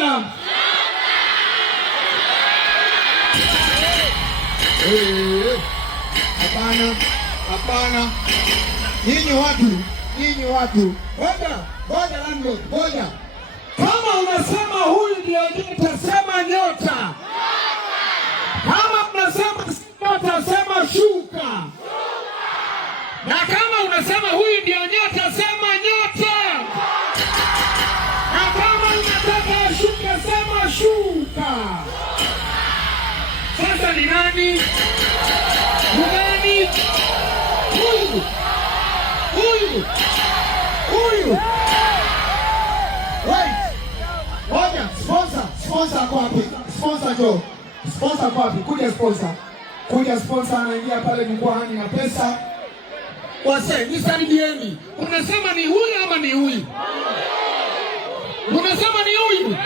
Shamba. Hapana, hapana. Nyinyi watu. Ngoja landlord, ngoja. Kama unasema huyu ndio nyota, sema nyota. Kama unasema nyota, sema shuka. Na kama unasema huyu ndio nyota, sema nyota. Na kama unataka shuka, sema shuka. Sasa ni nani? Nani? Huyu. Wait. Ngoja, sponsor kwa wapi? Sponsor jo. Sponsor kwa wapi? Kuja sponsor anaingia pale jukwani na pesa. Wase, nisaidieni. Unasema ni huyu ama ni huyu? Unasema ni huyu?